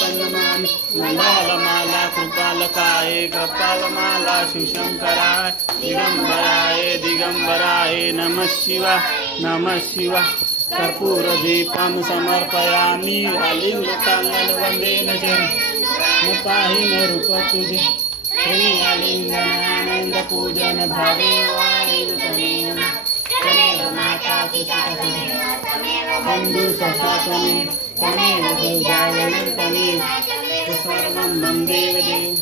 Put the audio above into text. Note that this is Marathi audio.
तन्नमामि मंगलमाला कृपालकाय कृपालमाला शिवशंकराय दिगंबराय नमः शिवाय कर्पूरदीपं समर्पयामि आलिंगनानंद वंदेन पाहि मे रूप तुझे श्री आलिंगनानंद पूजन भावे माता बंधु सखा तमेव दुर्गावली तमेव सर्वं वन्दे देव